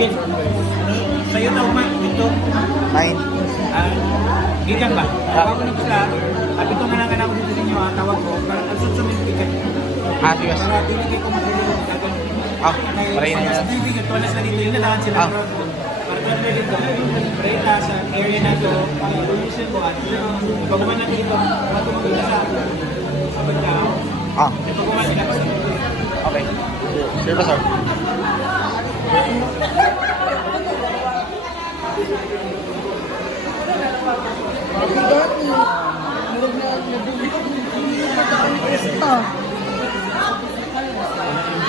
Gil, sa'yo daw ma, ito. 9. Gikan ba? Tawag ko na sila. Sabi ko na lang ka na ako dito sa inyo, tawag ko. Ang susunod gikan. Yes. Para hindi ko matulog. Paray na yan. Tuwalas na dito, yun na lang sila. Para tuwalas na dito, Preta sa area na ito, pollution ko at pag-uman na dito, matulog sa banda. Pag-uman sila ko sa Okay. Sure ba, sir?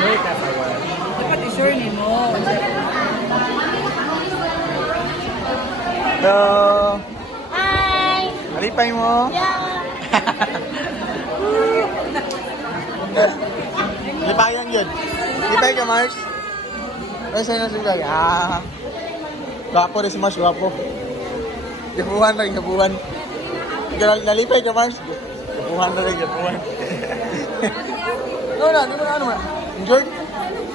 enjoy ka sa work. Dapat i-sure ni mo. Hello. Hi! Alipay mo. Yeah! Lipayan yun. Lipay ka, Mars. Ay, sa'yo na sila. Gwapo rin si Mars, gwapo. Gapuhan rin, gapuhan. Nalipay ka, Mars. Gapuhan rin, gapuhan. Ano na, ano na. Enjoy?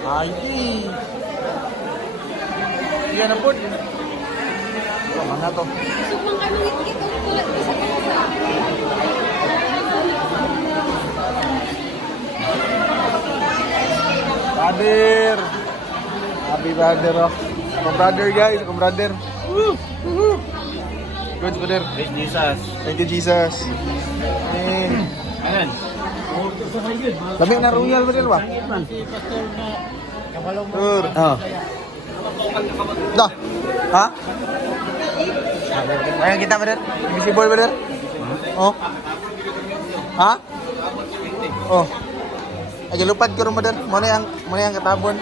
Ay, yan na po. Mana to? Sumang kami ito tulad ko sa kanila. Brother! Happy brother, oh. Akong brother, guys. Akong brother. Woo! Woohoo! Good, brother. Praise Jesus. Thank you, Jesus. Amen. Ayan. Labi na royal, brother, ba? Sure. Dah. Ha? Ayan kita, brother. Invisible, brother. Oh. Ha? Oh. Ay, lupad ko rin, brother. Muna yung katabon.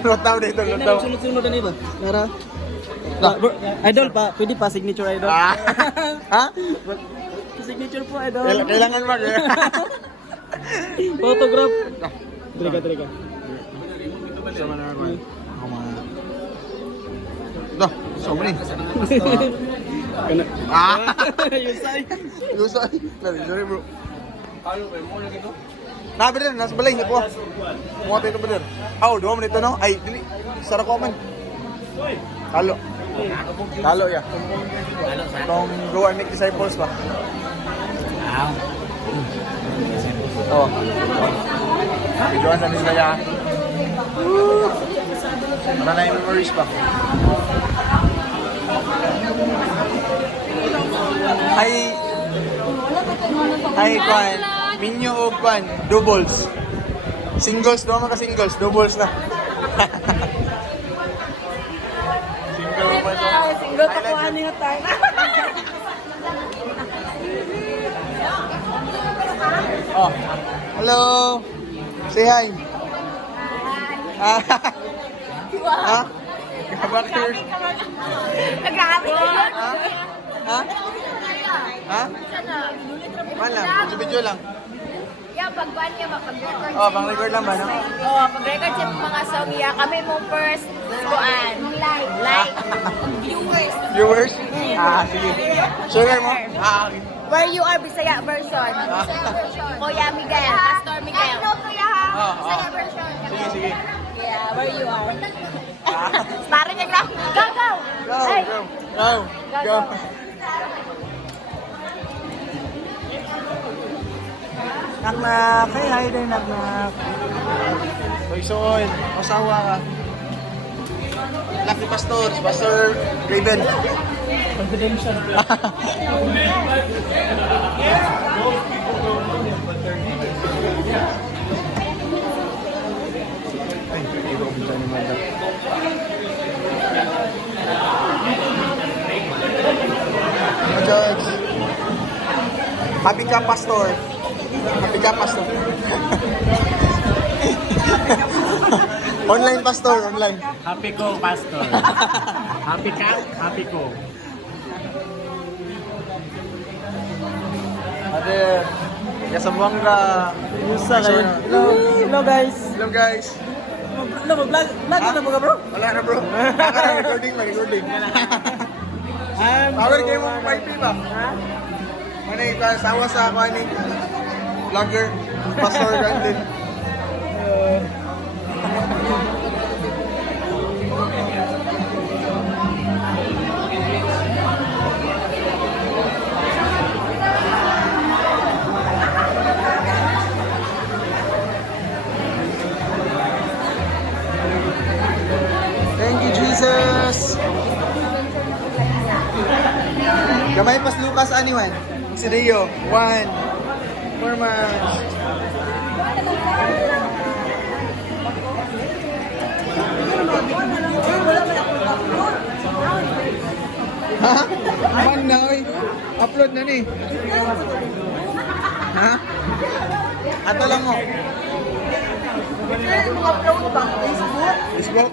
Lutaw dito, lutaw. Sunod-sunod na ba? Nara. Nah. Idol pa, pwede pa signature idol. Ha? Signature po idol. Kailangan mag. Photograph. Talaga. Sama na ako. Dah, sama ni. Kana. Yusay. Sorry, bro. Nah, bener, nasa balay ni ko. Mo tayo bener. Aw, 2 minutes no? Ay, dili. Sara ko man. Talo ya. Nung go and make disciples ba? Oh. Videoan sa nila ya. Wala na yung memories pa. Ay, kwan. Minyo o kwan. Doubles. Singles, doon mga singles. Doubles na. Single pa ito. Single pa ko ano yung time. Oh. Hello. Say hi. Ha? Bakit? Grabe. Ha? Man lang, video lang. Yeah, pag-ban niya, pag-record. Oh, pang record lang ba, no? Oo, pag-record siya ng mga song niya. Kami mong first kuan. Like. Viewers. Viewers? Sige. Share mo? Okay. Where you are, Bisaya version. Bisaya version. Kuya Miguel, Pastor Miguel. Ano, kuya ha? Bisaya version. Sige. Yeah, where you are. Parang niya lang. Go, go! Go, Hey. go. Naknak, hi there, naknak. Soy, masawa ka. Lucky Pastor, Pastor Raven. Confidential. Ay, ito ko dyan naman na. George. Happy ka, Pastor. Happy ka, Pastor. Online, Pastor, online. Happy ko, Pastor. Happy ka? Happy ko. Ate, kasabuang ka. Musa kayo. Hello guys. Hello, guys. Ano ba vlog? Vlog na mga bro? Wala na, bro. Recording. Power game mo, 5P ba? Ano yung kasawa sa ako, vlogger, Pastor Brandon. Lucas Aniwan. Si Rio. 1. 4 months. Ha? Aman na, oy. Upload na ni. Ha? Ato lang mo. Facebook?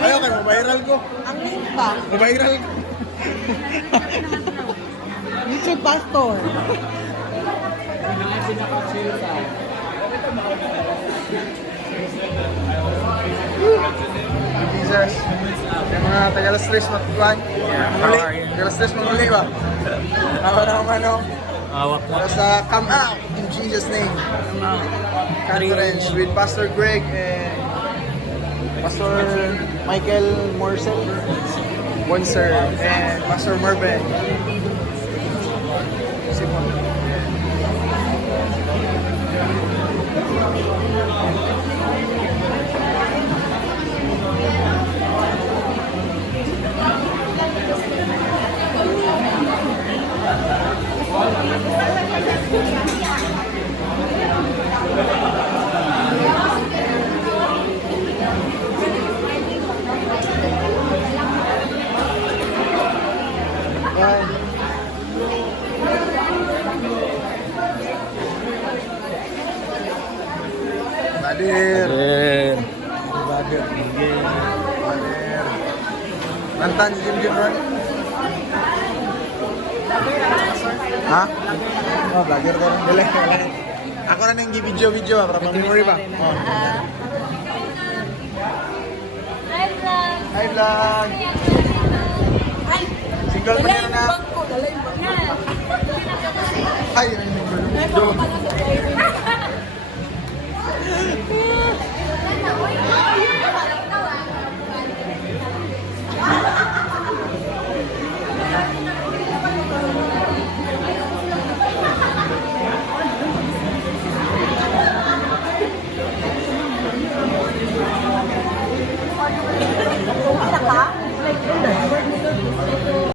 Ayaw ka, mabiral ko. Ang link ba? Mabiral ko. YouTube pastor. Jesus. Yung mga taga-stress matutuan. Muli. Taga-stress mamuli ba? Ako naman ano. Para sa come out in Jesus name. Conference with Pastor Greg and Pastor Michael Morsel, Bonser, and Pastor Merben. Simon. Yan. Badir. Badir. Badir. Nantan si Jim Ron? Ha? Oh, vlogger ko rin. Dili. Ako na nang video-video para ma-memory ba? Oh. Hi, vlog. Hi vlog. Single pa rin na. Na. Ay, do.